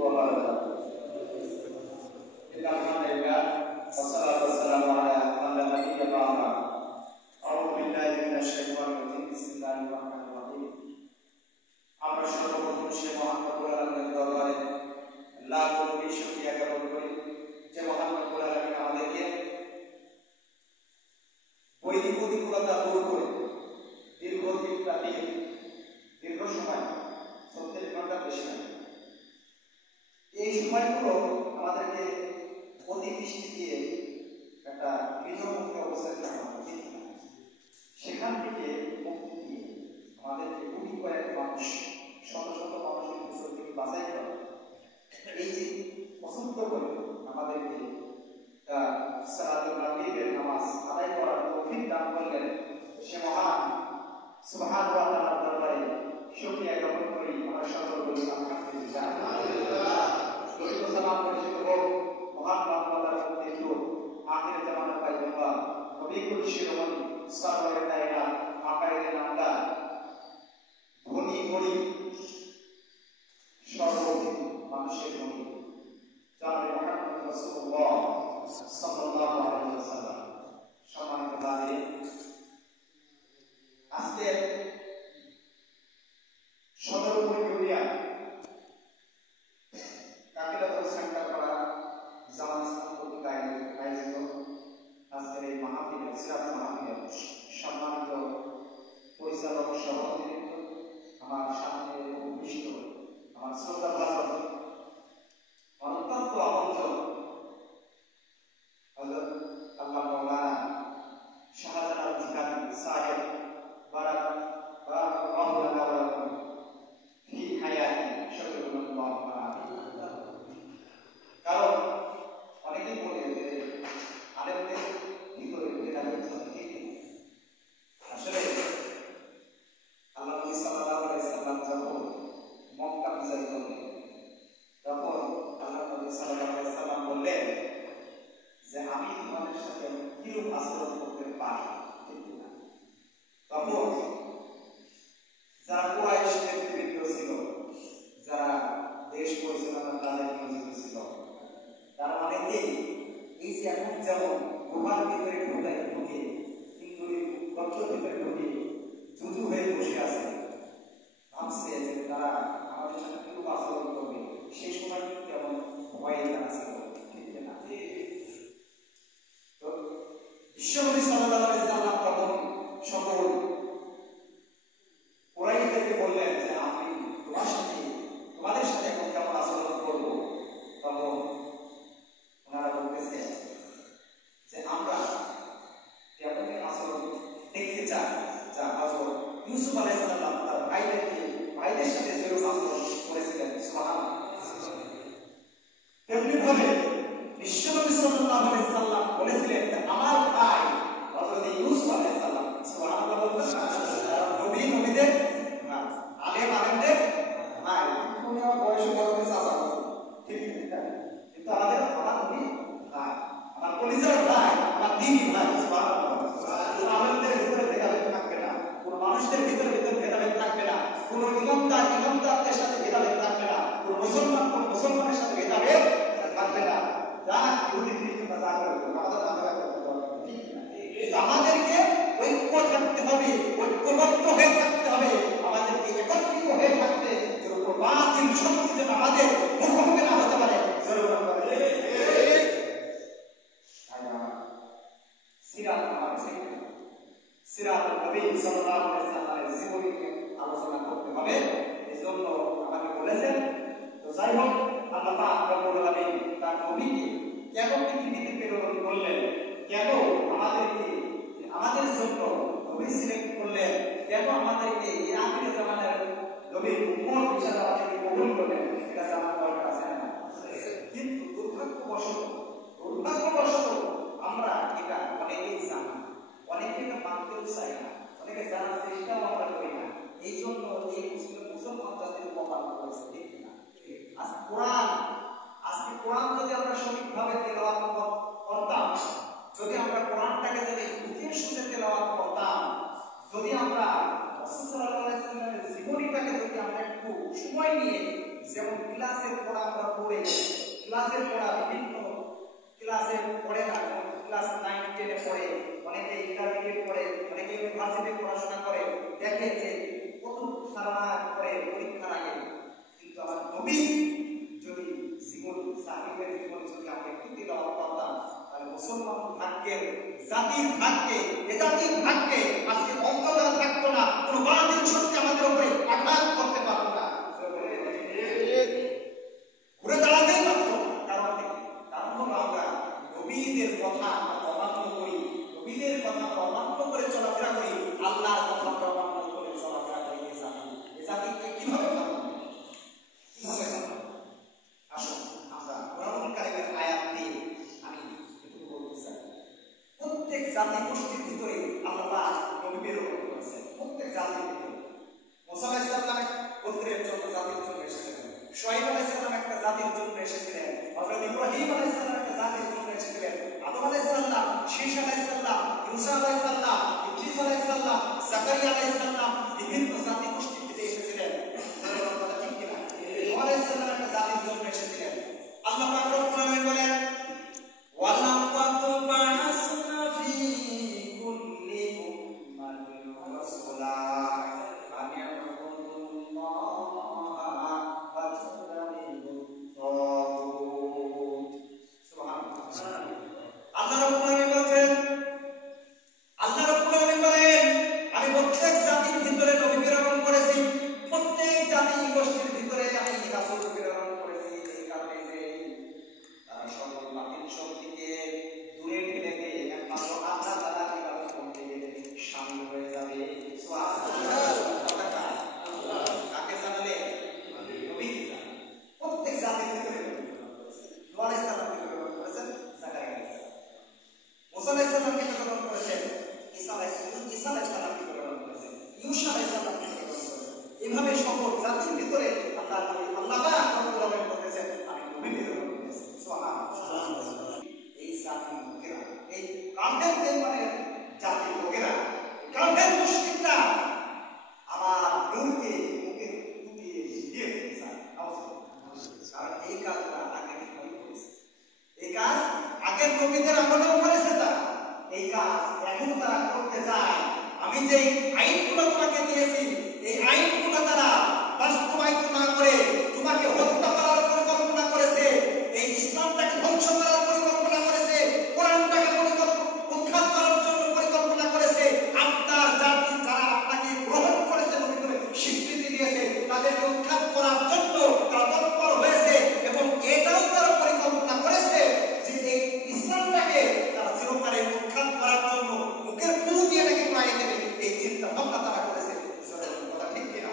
وبركاته. إن الحمد لله والصلاة والسلام على من لا نبي بعده. أعوذ بالله من الشيطان الرجيم. بسم الله الرحمن الرحيم. আমরা সর্বপ্রথম সে মহান রব্বুল আলামিনের দরবারে লাখ কোটি শুকরিয়া জ্ঞাপন করি যে মহান রব্বুল আলামিন আমাদেরকে বৈদিক প্রতিকূলতা দূর করে দীর্ঘ সময় 36 ঘন্টা বেশি না এই সময়গুলো আমাদেরকে অতিবৃষ্টি দিয়ে একটা গৃহমুখী অবস্থায় থাকা উচিত। সেখান থেকে মুক্তি দিয়ে আমাদেরকে কোটি কয়েক মানুষ শত শত মানুষের ভিতর থেকে বাছাই করে এই যে পছন্দ করে আমাদেরকে সালাতুল মাগরিবের নামাজ আদায় করার তৌফিক দান করলেন। সে মহান সুবহানাহু ওয়া তাআলার দরবারে শুকরিয়া জ্ঞাপন করি। আমরা সকল বলি আলহামদুলিল্লাহ। সালাম পরিচিত হোক মহান বান্দার মধ্যে কেউ আখির জামানার পয়গম্বর নবীকুল শিরোমণি সরওয়ারে কায়নাত আকায়েদে নামদার ধনী গরিব সর্বজন মানুষের ধনী জনাবে মুহাম্মদ রাসূলুল্লাহ সাল্লাল্লাহু আলাইহি ওয়াসাল্লাম। সম্মানিত ভাই, আজকে 17 ইউনিয়ন কাকিলাতুল সেন্টারপাড়া জামাত ইসলাম কর্তৃক আয়োজিত আজকের এই মাহফিল সিরাত মাহফিল সম্মানিত পরিচালক সভাপতি, আমার সামনে উপবিষ্ট আমার শ্রদ্ধাভাজন অত্যন্ত আপনজন হযরত আল্লাহ মাওলানা শাহজালাল জিকারি সাহেব বারাকাল্লাহু লানা ওয়া লাকুম ফি হায়াতি শাকরুল্লাহ আমিন। কারণ অনেকেই বলে যে আলেমদের ভিতরে ভেদাভেদ থাকে। আসলে আল্লাহ নবী সাল্লাল্লাহু আলাইহি সাল্লাম যখন মক্কা বিজয় করলেন তখন আল্লাহ নবী সাল্লাল্লাহু আলাইহি সাল্লাম বললেন যে আমি তোমাদের সাথে কিরূপ আচরণ করতে পারি। তখন যারা কুরাইশ নেতৃবৃন্দ ছিল, যারা দেশ পরিচালনার কাজে নিয়োজিত ছিল, তারা অনেকেই এই যে এখন যেমন গুহার ভিতরে ঢুকে কিন্তু কক্ষের ভিতরে ঢুকে জুজু হয়ে বসে আছে, ভাবছে যে তারা আমাদের সাথে কিরূপ আচরণ করবে। সেই সময় কিন্তু এমন ভয়ে তারা ছিল, ঠিক না? তো বিশ্বনবী সাল্লাল্লাহু আলাইহি সাল্লাম তখন সকল কুরাইশদেরকে বললেন যে আমি তোমাদের সাথে এখন কেমন আচরণ করব। তখন ওনারা বলতেছে যে আমরা কেমন আচরণ দেখতে চাই যা হযরত ইউসুফ আলাইহিস সালাম তার ভাইদের সাথে যেরকম আচরণ করেছিলেন সুবহানাল্লাহ, তেমনি ভাবে বিশ্বনবী সাল্লাল্লাহু আলাইহি সাল্লাম বলেছিলেন যে আমার ভাই হযরত ইউসুফ আলাইহিস সালাম সুবহানাল্লাহ বলতেন নবীদের আলেমদের ভাই, উনি আমার বয়সে বড় হয়েছে চাচা, ঠিক না? কিন্তু আমার নবী ভাই, আমার কলিজার ভাই, আমার দ্বীনি ভাই সুবহানাল্লাহ। আলেমদের ভিতরে ভেদাভেদ থাকবে না, কোন মানুষদের ভিতরে ভেদাভেদ থাকবে না, কোন ইমানদারদের সাথে ভেদাভেদ থাকবে না, কোন মুসলমানের সাথে ভেদাভেদ থাকবে না। যা ইহুদি খ্রিস্টানরা যা করে আমাদের মাথায় রাখতে হবে, ঠিক না? আমাদেরকে ঐক্য থাকতে হবে, ঐক্যবদ্ধ হয়ে থাকতে হবে, আমাদেরকে একত্রিত হয়ে থাকতে বাতিল শক্তি যেন আমাদের মুখোমুখি না হতে পারে। সিরাতুল নবী সাল্লাল্লাহু আলাইহি সাল্লামের জীবনীকে আলোচনা করতে হবে, এজন্য আমাকে বলেছেন। তো যাই হোক, আল্লাহ পাক রব্বুল আলামিন তার নবীকে কেন পৃথিবীতে প্রেরণ করলেন, কেন আমাদের জন্য নবী সিলেক্ট করলেন, কেন আমাদেরকে এই আখির জামানার নবীর উম্মত হিসেবে আমাদেরকে কবুল করলেন, এটা জানার দরকার আছে না? কিন্তু দুর্ভাগ্যবশত আমরা এটা অনেকেই জানি, অনেকে এটা মানতেও চাই না, অনেকে জানার চেষ্টাও আমরা করি না। এই জন্য এই মুসলমান জাতির উপকার করেছে, ঠিক না? আজকে কোরআন যদি আমরা সঠিকভাবে তেলাওয়াত করতাম, যদি আমরা কোরআনটাকে যদি বুঝিয়ে শুনে তেলাওয়াত করতাম, যদি আমরা রাসূল সাল্লাল্লাহু আলাইহি ওয়াসাল্লামের জীবনীটাকে যদি আমরা একটু সময় নিয়ে যেমন ক্লাসের পড়া আমরা পড়ে ক্লাসের পড়া বিভিন্ন ক্লাসে পড়ে না, ক্লাস 9 10 এ পড়ে, অনেকে ইন্টারমিডিয়েট পড়ে, অনেকে ইউনিভার্সিটি পড়াশোনা করে, দেখে যে কত সারা পরে পরীক্ষার আগে। কিন্তু আমার নবী যদি জীবন সাহিবের জীবন যদি আমরা একটু তিলাওয়াত করতাম, তাহলে মুসলমান ভাগ্যের, জাতির ভাগ্যে, এ জাতির ভাগ্যে আজকে অজ্ঞতা থাকতো না, কোনো বাতিল শক্তি আমাদের উপরে আঘাত করতে পারতো না, ঘুরে দাঁড়াতেই পারতো না। কারণ হলো আমরা নবীদের কথা অমান্য করি, নবীদের কথা অমান্য করে চলাফেরা করি, আল্লাহর কথা অমান্য করে চলাফেরা করি। এ জাতিকে কিভাবে পাবো, কিভাবে পাবো? আসুন আমরা কোরআনুল কারীমের আয়াত দিয়ে আমি একটু বলতে চাই। প্রত্যেক জাতি গোষ্ঠীর ভিতরে আল্লাহ নবী প্রেরণ করেছেন, প্রত্যেক জাতির ভিতরে। মুসা আলাইহিস সালাম গোত্রের জন্য জাতির জন্য এসেছিলেন, শুআয়ব আলাইহিস সালাম একটা জাতির জন্য এসেছিলেন, হযরত ইব্রাহিম আলাইহিস সালাম একটা জাতির জন্য এসেছিলেন, আদম আলাইহিস সালাম, শীশ আলাইহিস সালাম, ঈসা আলাইহিস সালাম, ইদ্রিস আলাইহিস সালাম, জাকারিয়া আলাইহিস সালাম বিভিন্ন জাতি গোষ্ঠীর ভিতরে এসেছিলেন। কথা ঠিক কিনা? আলাইহিস সালাম একটা জাতির জন্য এসেছিলেন। আল্লাহ পাক রব্বুল আলামিন বলেন, ওয়ালাকাদ বা'আসনা ফি কুল্লি উম্মাতিন রাসূলা আন ইয়া'বুদুল্লাহা ওয়া ইয়াজতানিবুত তাগুত। সুবহানাল্লাহ। আল্লাহ রাব্বুল আলামিন বলেন, আমি প্রত্যেক জাতির ভিতরে নবী প্রেরণ করেছি, প্রত্যেক জাতি গোষ্ঠীর ভিতরে আমি রাসূল প্রেরণ করেছি। এই কারণে যে তারা সকল বাতিল শক্তিকে দূরে ঠেলে দিয়ে একমাত্র আল্লাহ তাআলা ইবাদত করতে শামিল হয়ে যাবে। সুবহানাল্লাহ। কাকে জানালে? নবীকে জানালে। প্রত্যেক জাতির ভিতরে নূহ আলাইহিস সালামকে প্রেরণ করেছেন, জাকারিয়া আলাইহিস সালাম, মুসা আলাইহিস সালামকে প্রেরণ করেছেন, ঈসা আলাইহিস সালামকে প্রেরণ করেছেন, ইউসা আলাইহিস সালামকে প্রেরণ করেছেন। এভাবে সকল জাতির ভিতরে আল্লাহ রব্বুল আলামিন বলেছেন, আমি নবী প্রেরণ করেছি। সুবহানাল্লাহ। এই জাতির লোকেরা, এই কাফেরদের মানে জাতির লোকেরা, কাফের মুশরিকরা আমার নূরকে মুখে ফুটিয়ে দিয়ে দিয়েছে। কারণ এই কাজটা আগে নবী করেছে, এই কাজ আগের নবীদের আমলেও করেছে তারা, এই কাজ এখন তারা করতে চায়। আমি যে আইনগুলো তোমাকে দিয়েছি, এই আইনগুলো তারা বাস্তবায়িত না করে তোমাকে হত্যা করার পরিকল্পনা করেছে, এই ইসলামটাকে ধ্বংস করার পরিকল্পনা করেছে, কোরআনটাকে উৎখাত করার জন্য পরিকল্পনা করেছে। আপনার জাতি যারা আপনাকে গ্রহণ করেছে, নবী বলে স্বীকৃতি দিয়েছে, তাদেরকে উৎখাত করার জন্য তারা তৎপর হয়েছে এবং এটাও তারা পরিকল্পনা করেছে যে এই ইসলামটাকে তারা চিরকালে উৎখাত করার জন্য মুখের ফুল দিয়ে নাকি পাঠিয়ে দেবে, এই চিন্তা ভাবনা তারা করেছে। কথা ঠিক কিনা?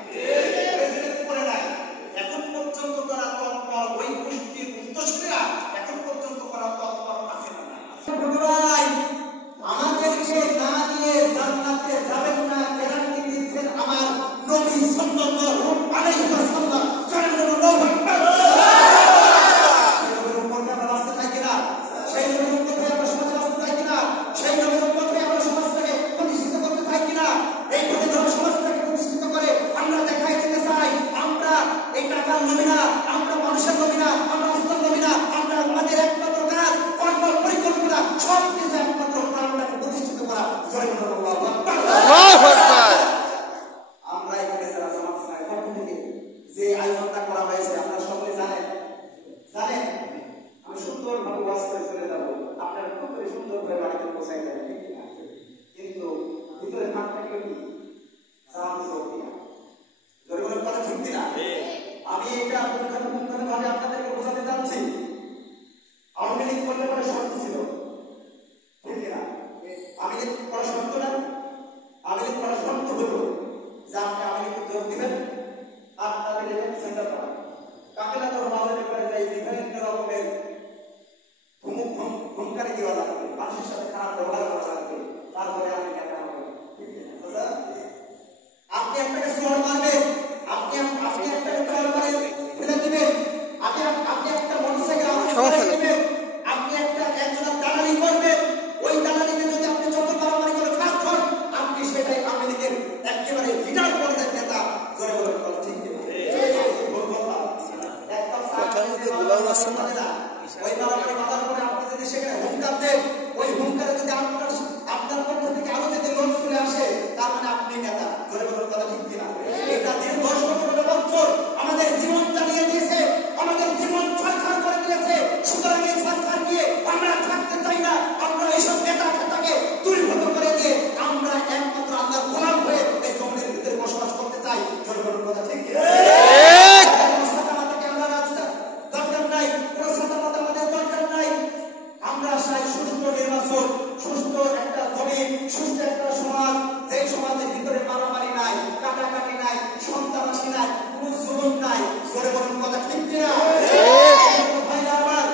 করে নাই এখন পর্যন্ত তারা তৎপর, ওই গোষ্ঠীর উত্তরসূরিরা এখন পর্যন্ত করা তৎপর আছে না? ভাই, আমাদেরকে না নিয়ে জান্নাতে যাবেন না গ্যারান্টি দিচ্ছেন আমার নবী সাল্লাল্লাহু আলাইহি ওয়াসাল্লাম। আল্লাহু আকবার। সেই নবীর উম্মতে আমরা বাঁচতে চাই কিনা? সেই নবীর উম্মতে আমরা সমাজে বাঁচতে চাই কিনা? সেই নবীর উম্মতে আমরা সমাজটাকে প্রতিষ্ঠিত করতে চাই কিনা? এই প্রতিষ্ঠিত সমাজটাকে প্রতিষ্ঠিত করে আমরা দেখাই দিতে চাই আমরা এই টাকার নবী না, আমরা মানুষের নবী না, আমরা ইসলাম নবী না, আমরা আমাদের একমাত্র কাজ, কর্ম, পরিকল্পনা সব কিছু একমাত্র কোরআনটাকে প্রতিষ্ঠিত করা। আল্লাহু আকবার। আল্লাহু আকবার। আমরা এখানে যারা জামাত ইসলামের পক্ষ থেকে যে আয়োজনটা করা হয়েছে আপনারা সকলে জানেন। আমি সুন্দরভাবে ওয়াজ করে চলে যাবো, আপনার খুবই সুন্দরভাবে বাড়িতে পৌঁছাই যাবেন, ঠিক না? কিন্তু ভিতরে ফাঁক থাকলে কি জামাত শক্তি না, জরিমানার কথা ঠিক না? আমি এটা পুঙ্খানুপুঙ্খানুভাবে আপনাদেরকে বোঝাতে চাচ্ছি। আওয়ামী লীগ করলে পরে শর্ত ছিল, ঠিক না? আওয়ামী লীগ করা শর্ত না, আওয়ামী লীগ করা শর্ত হলো যে আপনি আওয়ামী লীগকে যোগ দিবেন, আপনাদের এখানে সেন্টার পাবেন, কাকেলা তোর বাজারে করে যাই বিভিন্ন রকমের ঘুমকারি দেওয়া লাগবে, মানুষের সাথে খারাপ ব্যবহার করা ওই মারামারি বাঁধার পরে আপনি যদি সেখানে হুঙ্কার দেন, ওই হুঙ্কারে যদি আপনার পক্ষ থেকে আরো যদি লোক চলে আসে, তার মানে আপনি নেতা। ধরে বলুন কথা ঠিক কিনা? এটা দীর্ঘ ১৭ বছর আমাদের জীবন চালিয়ে দিয়েছে, আমাদের জীবন সরকার করে দিয়েছে। সুতরাং এই সরকার নিয়ে আমরা থাকতে চাই না। আমরা এইসব নেতা খেতাকে দুর্ভূত করে দিয়ে আমরা একমাত্র আল্লাহর গোলাম হয়ে এই জমিনের ভিতরে বসবাস করতে চাই। ধরে বলুন কথা ঠিক কিনা? আমরা চাই সুষ্ঠু নির্বাচন, সুষ্ঠু একটা জমিন, সুষ্ঠু একটা সমাজ, যে সমাজের ভিতরে মারামারি নাই, কাটাকাটি নাই, সন্ত্রাসী নাই, কোনো জুলুম নাই। জোরে বলুন কথা ঠিক কিনা? ভাইরা আমার,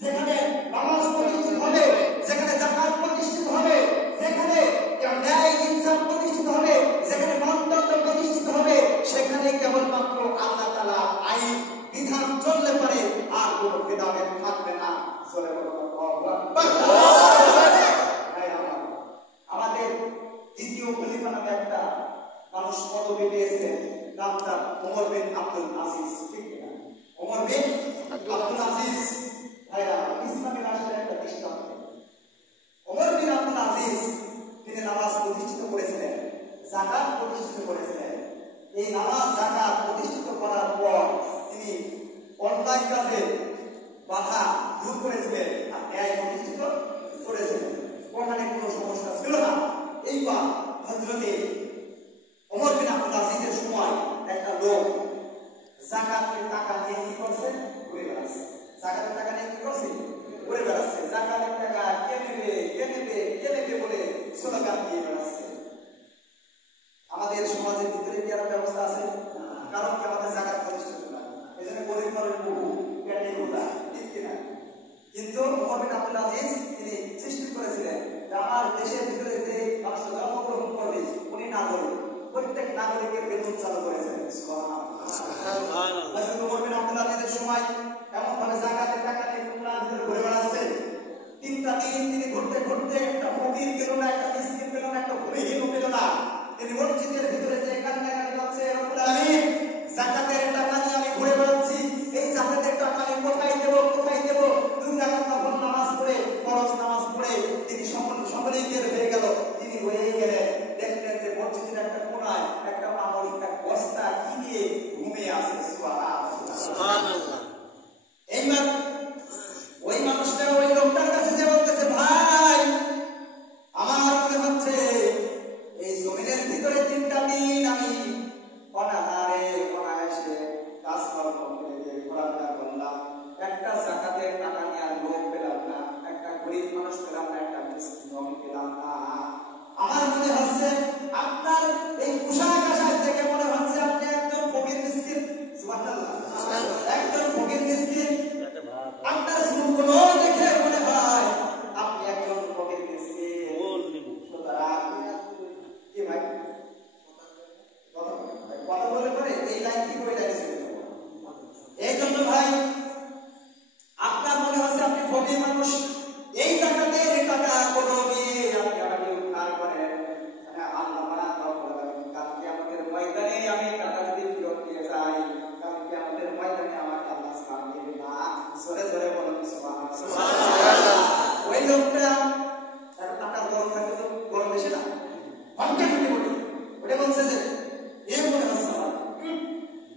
যেখানে নামাজ প্রতিষ্ঠিত হবে, যেখানে যাকাত প্রতিষ্ঠিত হবে, যেখানে ন্যায় ইনসাফ প্রতিষ্ঠিত হবে, যেখানে মানদণ্ড প্রতিষ্ঠিত হবে, সেখানে কেবলমাত্র আল্লাহ তাআলা আইন বিধান চললে পারে, আর কোনো ভেদাভেদ থাকবে না। জোরে বলুন আমাদের দ্বিতীয় খলিফা নামে একটা মানুষ পদবি পেয়েছিলেন, নামটা ওমর বিন আব্দুল আজিজ। ঠিক না? ওমর বিন আব্দুল আজিজ ভাইরা ইসলামী রাষ্ট্রের একটা দৃষ্টান্ত। ওমর বিন আব্দুল আজিজ তিনি নামাজ প্রতিষ্ঠিত করেছিলেন, যাকাত প্রতিষ্ঠিত করেছিলেন। এই নামাজ যাকাত প্রতিষ্ঠিত করার পর তিনি অন্যায় কাজে বাধা দূর করেছিলেন আর ন্যায় প্রতিষ্ঠিত করেছিলেন। ওখানে কোনো সমস্যা ছিল না। এইবার হযরতে ওমর বিন আব্দুল আজিজের সময় একটা লোক যাকাতের টাকা নিয়ে কি করছে? ঘুরে বেড়াচ্ছে। যাকাতের টাকা নিয়ে কি করছে? ঘুরে বেড়াচ্ছে। যাকাতের টাকা কে নেবে, কে নেবে, কে নেবে বলে স্লোগান দিয়ে বেড়াচ্ছে। আমাদের সমাজের ভিতরে কি আর ব্যবস্থা আছে? কারণ কি আমাদের যাকাত প্রতিষ্ঠিত না, এই জন্য গরিব ঘরের বহু পেটে গোলা। ঠিক কিনা? কিন্তু ওমর বিন আব্দুল আজিজ তিনি সৃষ্টি করেছিলেন যে আমার দেশের ভিতরে যে মানুষ জন্মগ্রহণ করবে উনি নাগরিক, প্রত্যেক নাগরিকের বেতন চালু করেছেন। সুবহানাল্লাহ। ওমর বিন আব্দুল আজিজের সময় এমন ভাবে যাকাতের টাকা নিয়ে কোরআন ভিতরে ঘুরে বেড়াচ্ছে। 3টা দিন তিনি ঘুরতে ঘুরতে একটা ফকির পেল না, একটা মিসকিন পেল না, একটা ভূমিহীন পেল না। তিনি মসজিদের ভিতরে যে কান্নাকাটি করছে, রব্বুল আলামিন যাকাতের টাকা নিয়ে আমি ঘুরে বেড়াচ্ছি, এই যাকাতের টাকা আমি কোথায় দেব, কোথায় দেব? 2 রাকাত নফল নামাজ পড়ে, ফরজ নামাজ পড়ে তিনি সকলেই বের হয়ে গেল। তিনি হয়ে গেলেন, দেখলেন যে মসজিদের একটা কোণায় একটা মানুষ একটা বস্তা কি নিয়ে ঘুমিয়ে আছে। সুবহানাল্লাহ। এইবার ওই মানুষটা ওই লোকটার কাছে যে বলতেছে, ভাই আমার মনে হচ্ছে এই জমিনের ভিতরে 3টা দিন আমি অনাহারে অনায়াসে কাজকর্ম করে দিয়ে ঘোরাফেরা করলাম, একটা যাকাতের টাকা নেওয়ার লোক পেলাম না, একটা গরিব মানুষ পেলাম না, একটা মিসকিন আমি পেলাম না। আমার মনে হচ্ছে আপনার এই পোশাক আশাক থেকে মনে হচ্ছে আপনি একজন ফকির মিসকিন। সুবহানাল্লাহ। একজন ফকির মিসকিন। আপনার সুগুলো দেখে মনে হয় আপনি একজন ফকির মিসকিন। সুতরাং কি ভাই কথা বলে পরে এই লাইন কি করে লাগছিল? এই জন্য ভাই আপনার মনে হচ্ছে আপনি ফকির মানুষ, এই জায়গাতে টাকা কোনো দিয়ে আপনি আমাকে উদ্ধার করেন। আল্লাহ মানা কালকে আমাদের ময়দানে আমি টাকা যদি ফেরত দিয়ে যাই, কালকে আমাদের ময়দানে আমাকে আল্লাহ সালাম দেবে না। জোরে জোরে বলুন সুবহানাল্লাহ। ওই লোকটা তার টাকার গরম থাকে তো গরম বেশি না, ঘন্টা ঘন্টা বলে ওটা বলছে যে এ মনে হচ্ছে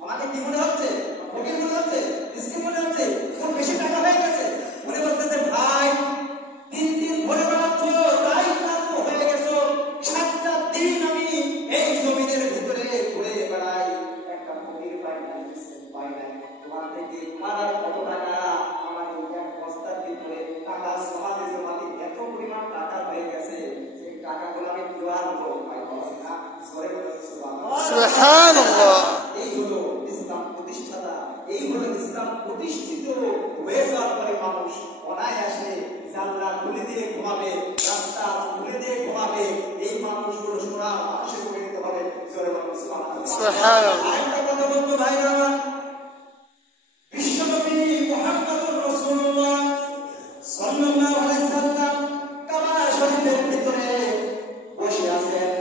আমাকে কি মনে হচ্ছে? ফকির মনে হচ্ছে, মিসকিন মনে হচ্ছে, খুব বেশি টাকা হয়ে গেছে। উনি বলতেছে, ভাই 3 দিন ঘুরে বেড়াচ্ছ, তাই ক্লান্ত হয়ে গেছো। 7টা দিন আমি এই জমিনের ভিতরে ঘুরে বেড়াই, একটা ফকির পাই না, মিসকিন পাই না। তোমার থেকে তোমার কত টাকা? আমার এক বস্তার ভিতরে টাকা জমাতে জমাতে এত পরিমাণ টাকা হয়ে গেছে, সেই টাকাগুলো আমি দেওয়ার লোক পাইতেছি না। সরে সুবহানাল্লাহ। এই হলো ইসলাম প্রতিষ্ঠাতা, এই হলো ইসলাম প্রতিষ্ঠিত হয়ে যাওয়ার পরে মানুষ অনায়াসে জানলা খুলে দিয়ে ঘুমাবে, রাস্তা খুলে দিয়ে ঘুমাবে। এই মানুষগুলো সোনার মানুষে পরিণত হবে। জোরে বলুন সুবহানাল্লাহ। আরেকটা কথা বলবো ভাইরা আমার, বিশ্বনবী মুহাম্মদুর রাসূলুল্লাহ সাল্লাল্লাহু আলাইহি সাল্লাম কাবা শরীফের ভিতরে বসে আছেন।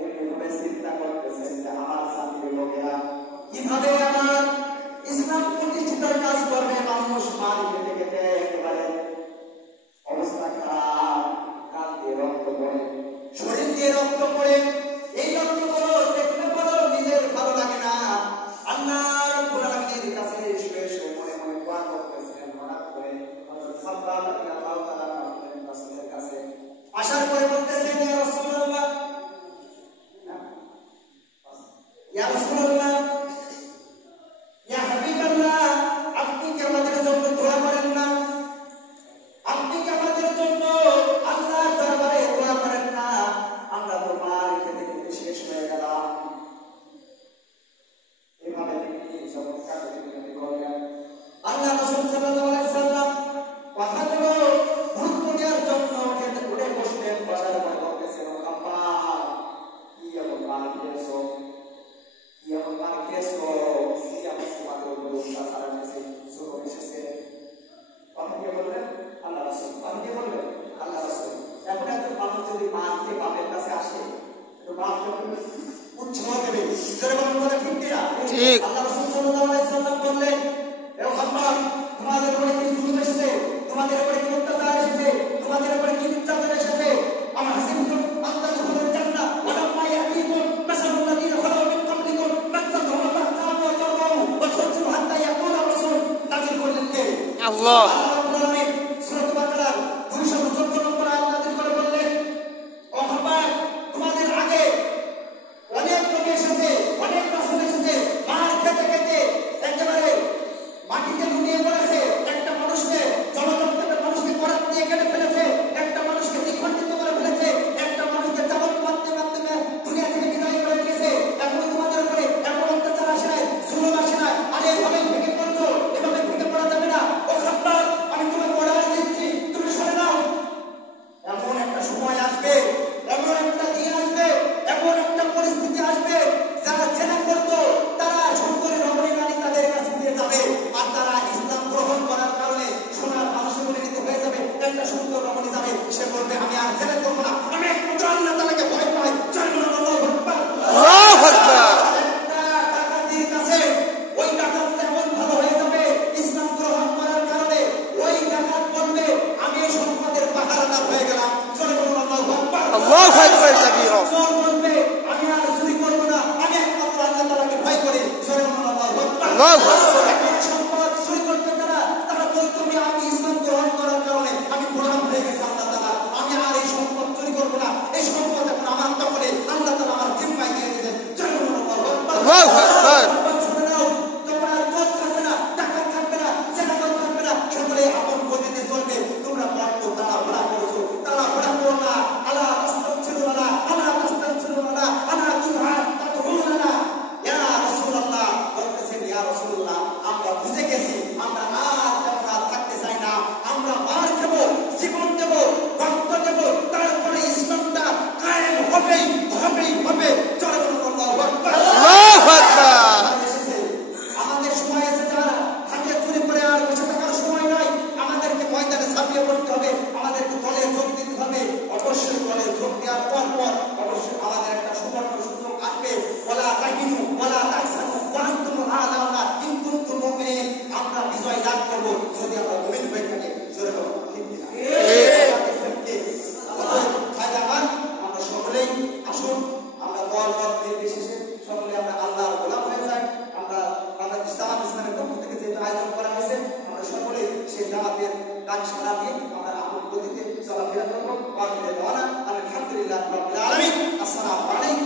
এমনি ভাবে চিন্তা করতেছেন যে আমার সাথী লোকেরা কিভাবে আমার ইসলাম প্রতিষ্ঠিতার কাজ করবে। মারি কেটে কেটে একেবারে অবস্থা খারাপ, কান দিয়ে রক্ত পড়ে, শরীর দিয়ে রক্ত পড়ে। এই রক্তগুলো দেখলে পরে নিজের ভালো লাগে না। আল্লাহ রাব্বুল আলামিনের কাছে শুয়ে শুয়ে মনে মনে দোয়া করতেছিলেন। হঠাৎ করে হযরত খাব্বাব রাদিয়াল্লাহু তাআলা রাসূলের কাছে আসার পরে বলতেছেন, ইয়া রাসূলুল্লাহ, ইয়া রাসূলুল্লাহ, ইয়া হাবিবাল্লাহ, আপনি কি আমাদের জন্য দোয়া করেন না? আপনি কি আমাদের জন্য আল্লাহর দরবারে দোয়া করেন না? আমরা তো মার খেতে খেতে শেষ হয়ে গেলাম। এভাবে তিনি চমৎকার তিনি বললেন। আল্লাহ রাসূল সাল্লাল্লাহু আলাইহি সাল্লাম কথাগুলো গুরুত্ব দেওয়ার জন্য খেতে উঠে বসলেন। বসার পর বলতেছেন, ও আব্বা, কি এমন মার খেয়েছো? কি এমন মার খেয়েছো? কি এমন তোমাদের উপর অত্যাচার এসেছে, জুলুম এসেছে? কথা দিয়ে বললেন আল্লাহ রাসূল। কথা দিয়ে বললেন আল্লাহ রাসূল। এখন এত মানুষ যদি মার খেয়ে বাপের কাছে আসে, তো বাপ যখন উৎসাহ দেবে, যেরকম বলে ঠিক কিনা? ঠিক। আল্লাহ রাসূল সাল্লাল্লাহু আলাইহি সাল্লাম বললেন, ও খাব্বাব, তোমাদের উপরে কি জুলুম এসেছে? তোমাদের উপরে কি অত্যাচার এসেছে? তোমাদের উপরে কি নির্যাতন এসেছে? আমার হাসিবতুম আল্লাহ তাআলার জান্নাত ওয়া লাম্মা ইয়াতিকুম মাসালুল লাযীনা খালাউ মিন ক্বাবলিকুম মাসাতুহুম বা'সা'উ ওয়া দাররা'উ ওয়া যুলজিলু হাত্তা ইয়াকুলা রাসূল। নাযিল করলেন কে? আল্লাহ। রাব্বুল আলামিন সূরা বাকারা 214 নম্বর আয়াত নাযিল করে বললেন, ও খাব্বাব, তোমাদের আগে অনেক নবী এসেছে, অনেক রাসূল এসেছে, মার খেতে খেতে একেবারে মাটিতে লুটিয়ে পড়েছে। একটা মানুষকে জনগণের মানুষকে করাত দিয়ে কেটে ফেলেছে, একটা মানুষকে দ্বিখণ্ডিত করে ফেলেছে, একটা মানুষকে চাবুক মারতে মারতে দুনিয়া থেকে বিদায় করে দিয়েছে। এখন তোমাদের উপরে এমন অত্যাচার আসে নাই, জুলুম আসে নাই, আর এভাবে ভেঙে পড়ছো, এভাবে ভেঙে পড়া যাবে না। ও খাব্বাব, আমি তোমাকে অর্ডার দিচ্ছি, তুমি শুনে নাও। এমন একটা সময় আসবে, এমন একটা দিন আসবে, এমন একটা পরিস্থিতি আসবে, যারা জেনা করতো তারা সুন্দরী রমণী নারী তাদের কাছে দিয়ে যাবে, আর তারা ইসলাম গ্রহণ করার কারণে সোনার মানুষের পরিণত হয়ে যাবে। একটা সুন্দর রমণী যাবে, সে বলবে, আমি আর জেনা করবো না, আমি একমাত্র আল্লাহ তাআলাকে ভয় পাই। চলুন আল্লাহু আকবার, আল্লাহু আকবার। একটা ডাকাতির কাছে ওই ডাকাত এমন ভালো হয়ে যাবে ইসলাম গ্রহণ করার কারণে, ওই ডাকাত বলবে, আমি এই সম্পদের পাহারাদার হয়ে গেলাম। চলুন আল্লাহু আকবার, আল্লাহু আকবার কাবীরা। চোর বলবে, আমি আর চুরি করবো না, আমি একমাত্র আল্লাহ তাআলাকে ভয় করি। চলুন আল্লাহু আকবার, আল্লাহু আকবার। এখন সম্পদ চুরি করতে তারা বলতো, আমি ইসলাম গ্রহণ করার কারণে আমি গোলাম হয়ে গেছি আল্লাহ তাআলা, আমি আর এই সম্পদ চুরি করবো না, এই সম্পদ এখন আমার দখলে, আল্লাহ তাআলা আমার জিম্মায় দিয়ে দিয়েছেন। চলুন আল্লাহু আকবার, আল্লাহু আকবার। শুনে নাও, তোমরা আর চোর থাকবে না, ডাকাত থাকবে না, জেনাকার থাকবে না, সকলে আপন গতিতে চলবে। তোমরা বড্ড তাড়াহুড়া করছো, তাড়াহুড়া করো না। আলা তাস্তাগফিরুনা, আলা তাস্তাগফিরুনা, আলা তুদআনা ইয়া রাসূলুল্লাহ। বলতেছেন, ইয়া রাসূলুল্লাহ, আমরা বুঝে গেছি, আমরা আর তেমন আর থাকতে চাই না, আমরা মার খাবো, জীবন দেব, রক্ত দেব, তারপরে ইসলামটা কায়েম হবেই হবেই হবে। চলুন আল্লাহু আকবার, আল্লাহু আকবার। আমাদের সময় আছে, যারা হাতে চুরি করে আর বসে থাকার সময় নাই, আমাদেরকে ময়দানে ঝাঁপিয়ে পড়তে হবে, আমাদেরকে দলে যোগ দিতে হবে। অবশ্যই দলে যোগ দেওয়ার পর অবশ্যই আমাদের একটা সুবর্ণ সুযোগ আসবে। ওয়ালা তাহিনু ওয়ালা তাহসানু ওয়া আনতুম আ'লাউনা ইন কুনতুম মুমিনিন। আমরা বিজয় লাভ করব যদি আমরা মুমিন হয়ে থাকি। জোরে বলুন ঠিক কি না? আমরা সকলেই আসুন, আমরা দল নির্বিশেষে সকলে আমরা আল্লাহর গোলাম হয়ে যাই। আমরা বাংলাদেশ জামাত ইসলামের পক্ষ থেকে যে আয়োজন করা হয়েছে, আমরা সকলেই সেই জামাতের গান সারা দিয়ে আমরা আপন গতিতে চলাফেরা করবো। আলহামদুলিল্লাহ রাব্বিল আলামিন। আসসালামু আলাইকুম।